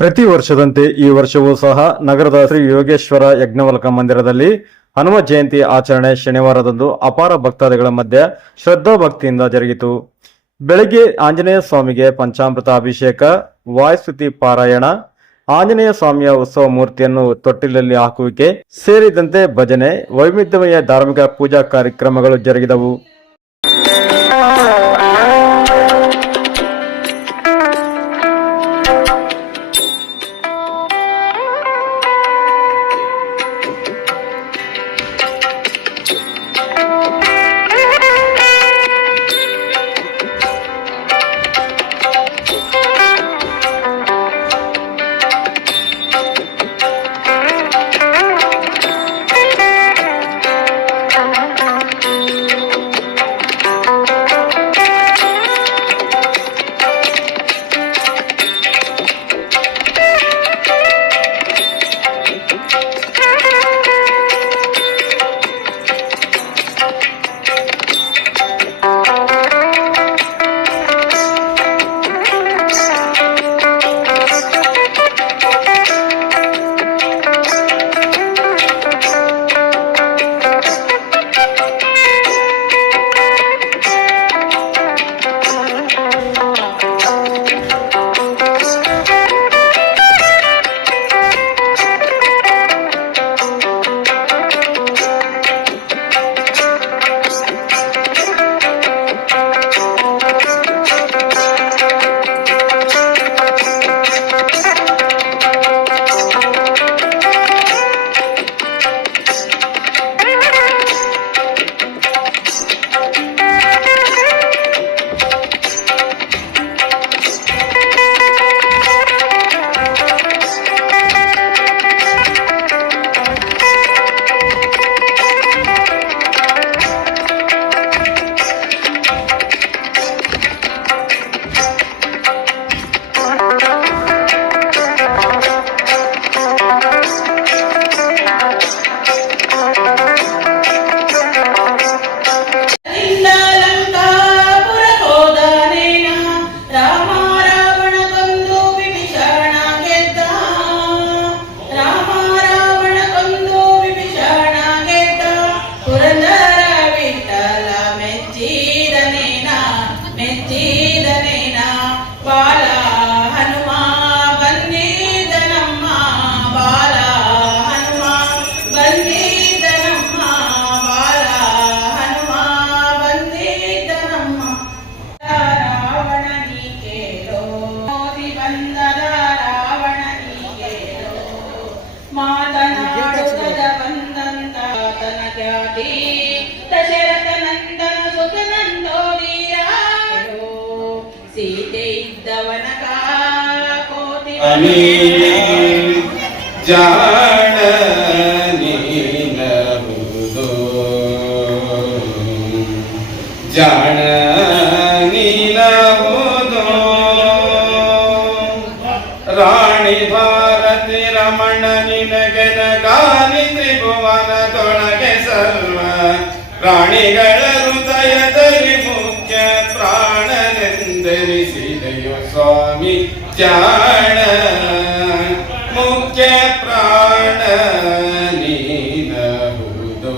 ಪ್ರತಿ ವರ್ಷದಂತೆ ಈ ವರ್ಷವೂ ಸಹ ನಗರದ ಶ್ರೀ ಯೋಗೇಶ್ವರ ಯಜ್ಞವಲ್ಕ ಮಂದಿರದಲ್ಲಿ ಹನುಮ ಜಯಂತಿ ಆಚರಣೆ ಶನಿವಾರದಂದು ಅಪಾರ ಭಕ್ತಾದಿಗಳ ಮಧ್ಯೆ ಶ್ರದ್ಧಾ ಭಕ್ತಿಯಿಂದ ಜರುಗಿತು. ಬೆಳಗ್ಗೆ ಆಂಜನೇಯ ಸ್ವಾಮಿಗೆ ಪಂಚಾಮೃತ ಅಭಿಷೇಕ, ವಾಯುಸ್ತುತಿ ಪಾರಾಯಣ, ಆಂಜನೇಯ ಸ್ವಾಮಿಯ ಉತ್ಸವ ಮೂರ್ತಿಯನ್ನು ತೊಟ್ಟಿಲಲ್ಲಿ ಹಾಕುವಿಕೆ, ಸೇರಿದಂತೆ ಭಜನೆ, ವೈವಿಧ್ಯಮಯ ಧಾರ್ಮಿಕ ಪೂಜಾ ಕಾರ್ಯಕ್ರಮಗಳು ಜರುಗಿದವು. ಸೀತೆ ಕೋತಿ ಜಾಣ ನೀನಹುದು ಜಾಣ ನೀನಹುದು ರಾಣಿ ರಮಣ ತ್ರಿಭುವನ ತೊಳಗೆ ಸರ್ವ ರಾಣಿಗಳ ಸ್ವಾಮಿ ಜಾಣ ಮುಖ್ಯ ಪ್ರಾಣ ನೀನಹುದು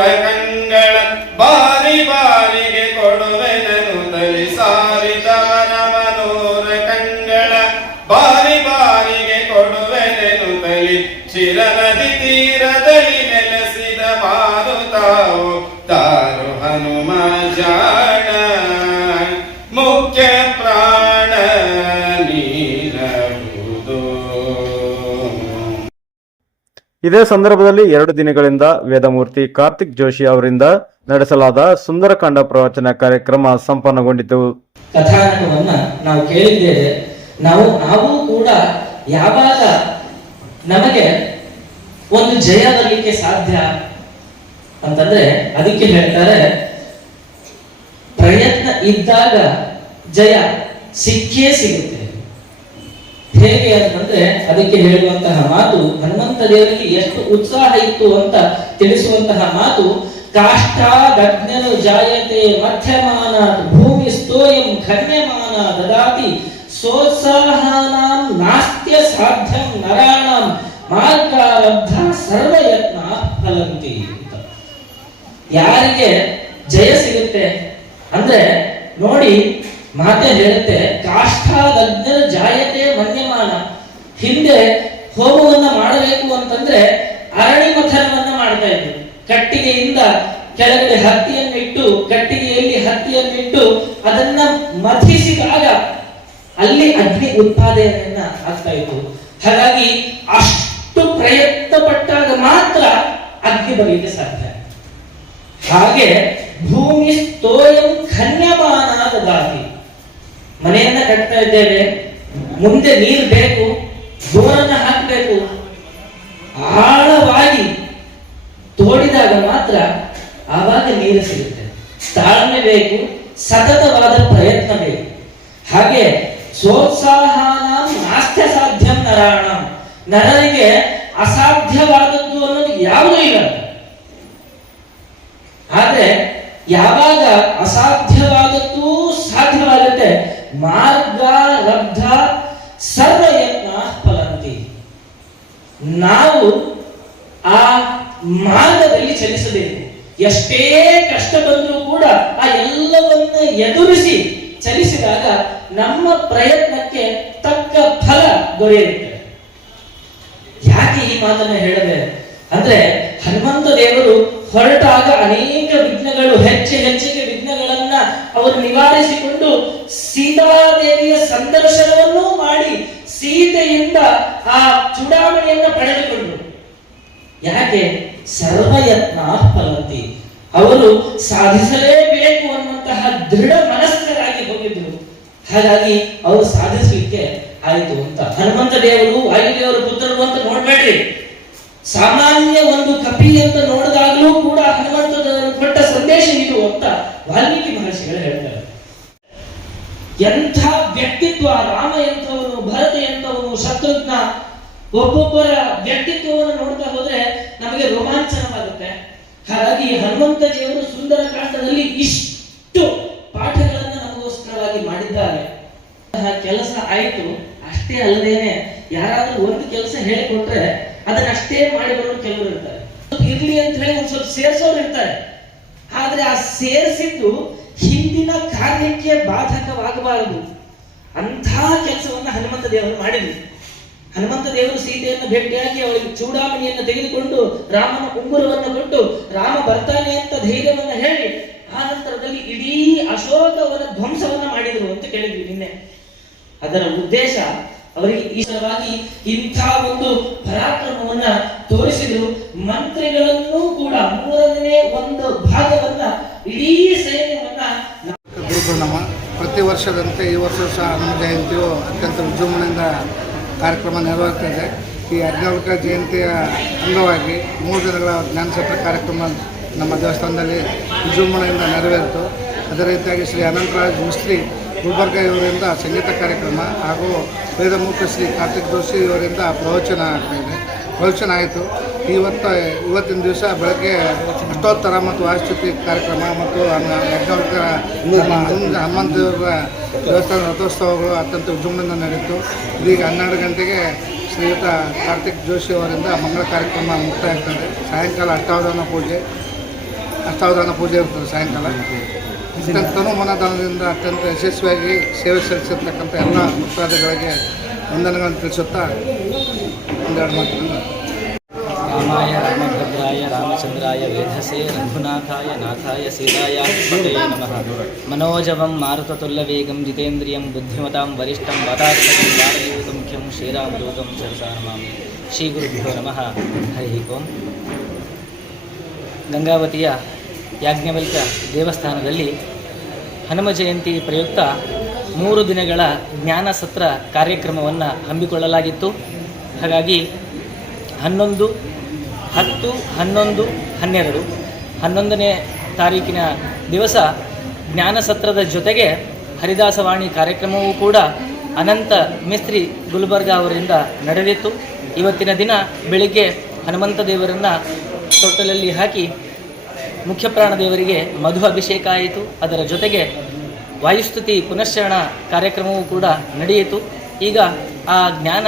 రాయకాయ ಇದೇ ಸಂದರ್ಭದಲ್ಲಿ ಎರಡು ದಿನಗಳಿಂದ ವೇದಮೂರ್ತಿ ಕಾರ್ತಿಕ್ ಜೋಶಿ ಅವರಿಂದ ನಡೆಸಲಾದ ಸುಂದರಕಾಂಡ ಪ್ರವಚನ ಕಾರ್ಯಕ್ರಮ ಸಂಪನ್ನಗೊಂಡಿತು. ಕಥಾನಕವನ್ನ ನಾವು ಕೇಳಿದ್ದೇವೆ. ನಾವು ನಾವು ಕೂಡ ಯಾವಾಗ ನಮಗೆ ಒಂದು ಜಯ ಬರಲಿಕ್ಕೆ ಸಾಧ್ಯ ಅಂತಂದ್ರೆ ಅದಕ್ಕೆ ಹೇಳ್ತಾರೆ, ಪ್ರಯತ್ನ ಇದ್ದಾಗ ಜಯ ಸಿಕ್ಕೇ ಸಿಗುತ್ತೆ. ಹೇಗೆ ಅಂತಂದ್ರೆ ಅದಕ್ಕೆ ಹೇಳುವಂತಹ ಮಾತು ಹನುಮಂತ ದೇವರಿಗೆ ಎಷ್ಟು ಉತ್ಸಾಹ ಇತ್ತು ಅಂತ ತಿಳಿಸುವಂತಹ ಮಾತು ಕಾಷ್ಟಾದಜ್ಞನು ಜಾಯತೆ ಮಧ್ಯಮಾನ ಭೂಮಿ ಸ್ತೋಯಂ ಘನ್ಯಮಾನ ದದಾತಿ ಸೋತ್ಸಾಹಾನಾಂ ನಾಸ್ತ್ಯ ಸಾಧ್ಯಂ ನರಾಣಂ ಮಾರ್ಗಾರಬ್ಧ ಸರ್ವಯತ್ನ ಫಲಂತಿ ಅಂತ. ಯಾರಿಗೆ ಜಯ ಸಿಗುತ್ತೆ ಅಂದ್ರೆ ನೋಡಿ ಮಾತೆ ಹೇಳುತ್ತೆ ಕಾಷ್ಟಾದಜ್ಞ ಜಾಯತೆ ಮನ್ಯಮಾನ. ಹಿಂದೆ ಹೋಮವನ್ನ ಮಾಡಬೇಕು ಅಂತಂದ್ರೆ ಅರಣಿ ಮಥನವನ್ನ ಮಾಡ್ತಾ ಇದ್ರು. ಕಟ್ಟಿಗೆಯಿಂದ ಕೆಳಗಡೆ ಹತ್ತಿಯನ್ನಿಟ್ಟು, ಕಟ್ಟಿಗೆಯಲ್ಲಿ ಹತ್ತಿಯನ್ನಿಟ್ಟು ಅದನ್ನ ಮಥಿಸಿದಾಗ ಅಲ್ಲಿ ಅಗ್ನಿ ಉತ್ಪಾದನೆಯನ್ನ ಆಗ್ತಾ ಇತ್ತು. ಹಾಗಾಗಿ ಅಷ್ಟು ಪ್ರಯತ್ನ ಪಟ್ಟಾಗ ಮಾತ್ರ ಅಗ್ನಿ ಬರಲಿಕ್ಕೆ ಸಾಧ್ಯ. ಹಾಗೆ ಭೂಮಿ ಸ್ತೋಯಂ ಮನೆಯನ್ನ ಕಟ್ತಾ ಇದ್ದೇವೆ. ಮುಂದೆ ನೀರು ಬೇಕು, ಬೋರನ್ನ ಹಾಕಬೇಕು. ಆಳವಾಗಿ ತೋಡಿದಾಗ ಮಾತ್ರ ಆವಾಗ ನೀರು ಸಿಗುತ್ತೆ. ತಾಳ್ಮೆ ಬೇಕು, ಸತತವಾದ ಪ್ರಯತ್ನ ಬೇಕು. ಹಾಗೆ ಸೋತ್ಸಾಹ ನಾಸ್ತ್ಯ ಸಾಧ್ಯಂ ನರಾಣ. ನರನಿಗೆ ಅಸಾಧ್ಯವಾದದ್ದು ಅನ್ನೋದು ಯಾವುದೂ ಇಲ್ಲ. ಆದ್ರೆ ಯಾವಾಗ ಸಾಧ್ಯವಾಗುತ್ತೆ ಮಾರ್ಗ, ಲಬ್ಧ, ಸರ್ವಯತ್ನ ಫಲಂತಿ. ನಾವು ಆ ಮಾರ್ಗದಲ್ಲಿ ಚಲಿಸಬೇಕು. ಎಷ್ಟೇ ಕಷ್ಟ ಬಂದರೂ ಕೂಡ ಆ ಎಲ್ಲವನ್ನ ಎದುರಿಸಿ ಚಲಿಸಿದಾಗ ನಮ್ಮ ಪ್ರಯತ್ನಕ್ಕೆ ತಕ್ಕ ಫಲ ದೊರೆಯುತ್ತೆ. ಯಾಕೆ ಈ ಮಾತನ್ನು ಹೇಳಿದೆ? ಅಂದ್ರೆ ಹನುಮಂತ ದೇವರು ಹೊರಟಾಗ ಅನೇಕ ವಿಘ್ನಗಳು ಹೆಚ್ಚು ಹೆಚ್ಚಿಗೆ ಅವರು ನಿವಾರಿಸಿಕೊಂಡು ಸೀತಾದೇವಿಯ ಸಂದರ್ಶನವನ್ನು ಮಾಡಿ ಸೀತೆಯಿಂದ ಆ ಚುಡಾವಣೆಯನ್ನು ಪಡೆದುಕೊಂಡರು. ಯಾಕೆ? ಸರ್ವಯತ್ನ ಫಲತಿ ಅವರು ಸಾಧಿಸಲೇಬೇಕು ಅನ್ನುವಂತಹ ದೃಢ ಮನಸ್ಕರಾಗಿ ಹೋಗಿದ್ರು ಹಾಗಾಗಿ ಅವರು ಸಾಧಿಸಲಿಕ್ಕೆ ಆಯಿತು ಅಂತ. ಹನುಮಂತ ದೇವರು, ವಾಯುದೇವರ, ಪುತ್ರರು ಅಂತ ನೋಡ್ಬೇಡ್ರಿ. ಸಾಮಾನ್ಯ ಒಂದು ಕಪಿ ಅಂತ ನೋಡಿದಾಗಲೂ ಕೂಡ ಹನುಮಂತ ದೇವರು ಕೊಟ್ಟ ಸಂದೇಶ ಇದು ಅಂತ ವಾಲ್ಮೀಕಿ ಮಹರ್ಷಿಗಳು ಹೇಳ್ತಾರೆ, ಎಂಥ ವ್ಯಕ್ತಿತ್ವ ರಾಮ ಎಂಥವನು ಭರತ ಎಂಥವನು ಶತ್ರುಘ್ನ, ಒಬ್ಬೊಬ್ಬರ ವ್ಯಕ್ತಿತ್ವವನ್ನು ನೋಡ್ತಾ ಹೋದ್ರೆ ನಮಗೆ ರೋಮಾಂಚನವಾಗುತ್ತೆ. ಹಾಗಾಗಿ ಹನುಮಂತ ದೇವರು ಸುಂದರ ಕಾಂಡದಲ್ಲಿ ಇಷ್ಟು ಪಾಠಗಳನ್ನು ನಮಗೋಸ್ಕರವಾಗಿ ಮಾಡಿದ್ದಾರೆ. ಕೆಲಸ ಆಯಿತು. ಅಷ್ಟೇ ಅಲ್ಲದೇನೆ ಯಾರಾದ್ರೂ ಒಂದು ಕೆಲಸ ಹೇಳಿಕೊಟ್ರೆ ಅದನ್ನ ಅಷ್ಟೇ ಮಾಡಿ ಬರೋರು ಕೆಲವರು ಇರ್ತಾರೆ. ಇರ್ಲಿ ಅಂತ ಹೇಳಿ ಒಂದ್ ಸ್ವಲ್ಪ ಸೇರ್ಸೋರು ಇರ್ತಾರೆ. ಆದ್ರೆ ಆ ಸೇರಿಸಿದ್ದು ಹಿಂದಿನ ಕಾರ್ಯಕ್ಕೆ ಬಾಧಕವಾಗಬಾರದು. ಅಂತಹ ಕೆಲಸವನ್ನ ಹನುಮಂತ ದೇವರು ಮಾಡಿದ್ರು ಹನುಮಂತ ದೇವರು ಸೀತೆಯನ್ನು ಭೇಟಿಯಾಗಿ ಅವಳಿಗೆ ಚೂಡಾಮಣಿಯನ್ನು ತೆಗೆದುಕೊಂಡು ರಾಮನ ಉಂಗುರವನ್ನು ಕೊಟ್ಟು ರಾಮ ಬರ್ತಾನೆ ಅಂತ ಧೈರ್ಯವನ್ನು ಹೇಳಿ, ಆ ನಂತರದಲ್ಲಿ ಇಡೀ ಅಶೋಕವನ ಧ್ವಂಸವನ್ನ ಮಾಡಿದರು ಅಂತ ಕೇಳಿದ್ವಿ ನಿನ್ನೆ. ಅದರ ಉದ್ದೇಶ ಅವರಿಗೆ ಈಶ್ವರವಾಗಿ ಇಂಥ ಒಂದು ಪರಾಕ್ರಮವನ್ನ ತೋರಿಸಿದ್ರು. ಮಂತ್ರಿಗಳನ್ನೂ ಕೂಡ ಮೂರನೇ ಒಂದು ಭಾಗವನ್ನ ಪ್ರತಿ ವರ್ಷದಂತೆ ಈ ವರ್ಷ ಸಹ ಹನುಮ ಜಯಂತಿಯು ಅತ್ಯಂತ ವಿಜೃಂಭಣೆಯಿಂದ ಕಾರ್ಯಕ್ರಮ ನೆರವೇರ್ತದೆ ಈ ಹದಿನಾಲ್ಕ ಜಯಂತಿಯ ಅಂಗವಾಗಿ ಮೂರು ದಿನಗಳ ಜ್ಞಾನಸತ್ರ ಕಾರ್ಯಕ್ರಮ ನಮ್ಮ ದೇವಸ್ಥಾನದಲ್ಲಿ ವಿಜೃಂಭಣೆಯಿಂದ ನೆರವೇರಿತು. ಅದೇ ರೀತಿಯಾಗಿ ಶ್ರೀ ಅನಂತರಾಜ್ ಮಿಸ್ತ್ರಿ ಗುಲ್ಬರ್ಗ ಇವರಿಂದ ಸಂಗೀತ ಕಾರ್ಯಕ್ರಮ ಹಾಗೂ ವೇದಮೂರ್ತಿ ಶ್ರೀ ಕಾರ್ತಿಕ್ ಜೋಶಿ ಇವರಿಂದ ಪ್ರವಚನ ಆಗ್ತಾ ಇದೆ. ಪ್ರವಚನ ಆಯಿತು. ಇವತ್ತು, ಇವತ್ತಿನ ದಿವಸ ಬೆಳಗ್ಗೆ ಅಷ್ಟೋತ್ತರ ಮತ್ತು ವಾಸ್ತುತಿ ಕಾರ್ಯಕ್ರಮ ಮತ್ತು ಯಜ್ಞವರ್ಗರ ಹನುಮಂತ ದೇವಸ್ಥಾನ ರಥೋತ್ಸವಗಳು ಅತ್ಯಂತ ವಿಜೃಂಭಣೆಯಿಂದ ನಡೆಯಿತು. ಇದೀಗ ಹನ್ನೆರಡು ಗಂಟೆಗೆ ಶ್ರೀಯುತ ಕಾರ್ತಿಕ್ ಜೋಶಿ ಅವರಿಂದ ಮಂಗಳ ಕಾರ್ಯಕ್ರಮ ಮುಕ್ತಾಯ ಇರ್ತದೆ ಸಾಯಂಕಾಲ ಅಷ್ಟಾವಧಾನ ಪೂಜೆ ಅಷ್ಟಾವಧಾನ ಪೂಜೆ ಇರ್ತದೆ ಸಾಯಂಕಾಲ. ತನು ಮನದಾನದಿಂದ ಅತ್ಯಂತ ಯಶಸ್ವಿಯಾಗಿ ಸೇವೆ ಸಲ್ಲಿಸಿರ್ತಕ್ಕಂಥ ಎಲ್ಲ ಮುಕ್ತಾದಿಗಳಿಗೆ ವಂದನೆಗಳನ್ನು ತಿಳಿಸುತ್ತಾ ಒಂದೆರಡು ಮಾತುಗಳನ್ನು. ರಾಮಭದ್ರಾಯ ರಾಮಚಂದ್ರಾಯ ವೇಧಸೇ ರಘುನಾಥಾಯ ನಾಥಾಯ ಸೀತಾಯ ನಮಃ. ಮನೋಜವಂ ಮಾರುತತುಲ್ಲವೇಗಂ ಜಿತೇಂದ್ರಿಯಂ ಬುದ್ಧಿಮತಾಂ ವರಿಷ್ಠಂ ವಾತಾತ್ಮಕಂ ವಾರಯೂತಂ ಮುಖ್ಯಂ ಶ್ರೀರಾಮದೂತಂ ಸರಸಾ ನಮಾಮಿ ಶ್ರೀ ಗುರುಭ್ಯೋ ನಮಃ. ಹರಿ ಓಂ. ಗಂಗಾವತಿಯ ಯಾಜ್ಞವಲ್ಕ ದೇವಸ್ಥಾನದಲ್ಲಿ ಹನುಮ ಜಯಂತಿ ಪ್ರಯುಕ್ತ ಮೂರು ದಿನಗಳ ಜ್ಞಾನ ಸತ್ರ ಕಾರ್ಯಕ್ರಮವನ್ನು ಹಮ್ಮಿಕೊಳ್ಳಲಾಗಿತ್ತು. ಹಾಗಾಗಿ ಹನ್ನೊಂದು ಹತ್ತು, ಹನ್ನೊಂದು, ಹನ್ನೆರಡು. ಹನ್ನೊಂದನೇ ತಾರೀಕಿನ ದಿವಸ ಜ್ಞಾನ ಸತ್ರದ ಜೊತೆಗೆ ಹರಿದಾಸವಾಣಿ ಕಾರ್ಯಕ್ರಮವೂ ಕೂಡ ಅನಂತ ಮಿಸ್ತ್ರಿ ಗುಲ್ಬರ್ಗ ಅವರಿಂದ ನಡೆದಿತ್ತು. ಇವತ್ತಿನ ದಿನ ಬೆಳಿಗ್ಗೆ ಹನುಮಂತ ದೇವರನ್ನು ತೊಟ್ಟಲಲ್ಲಿ ಹಾಕಿ ಮುಖ್ಯ ಪ್ರಾಣದೇವರಿಗೆ ಮಧು ಅಭಿಷೇಕ ಆಯಿತು. ಅದರ ಜೊತೆಗೆ ವಾಯುಸ್ತುತಿ ಪುನಶ್ಚರಣ ಕಾರ್ಯಕ್ರಮವೂ ಕೂಡ ನಡೆಯಿತು. ಈಗ ಆ ಜ್ಞಾನ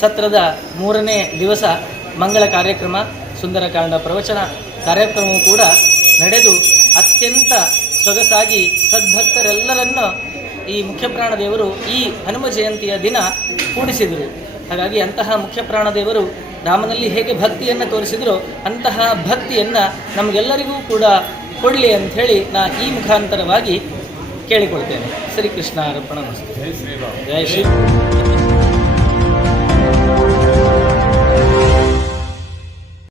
ಸತ್ರದ ಮೂರನೇ ದಿವಸ ಮಂಗಳ ಕಾರ್ಯಕ್ರಮ. ಸುಂದರಕಾಂಡ ಪ್ರವಚನ ಕಾರ್ಯಕ್ರಮವು ಕೂಡ ನಡೆದು ಅತ್ಯಂತ ಸೊಗಸಾಗಿ ಸದ್ಭಕ್ತರೆಲ್ಲರನ್ನು ಈ ಮುಖ್ಯ ಪ್ರಾಣದೇವರು ಈ ಹನುಮ ಜಯಂತಿಯ ದಿನ ಕೂಡಿಸಿದರು. ಹಾಗಾಗಿ ಅಂತಹ ಮುಖ್ಯಪ್ರಾಣ ಪ್ರಾಣದೇವರು ರಾಮನಲ್ಲಿ ಹೇಗೆ ಭಕ್ತಿಯನ್ನು ತೋರಿಸಿದರೋ ಅಂತಹ ಭಕ್ತಿಯನ್ನು ನಮಗೆಲ್ಲರಿಗೂ ಕೂಡ ಕೊಡಲಿ ಅಂಥೇಳಿ ನಾ ಈ ಮುಖಾಂತರವಾಗಿ ಕೇಳಿಕೊಳ್ತೇನೆ. ಶ್ರೀಕೃಷ್ಣ ಅರ್ಪಣ ಜಯ ಶ್ರೀ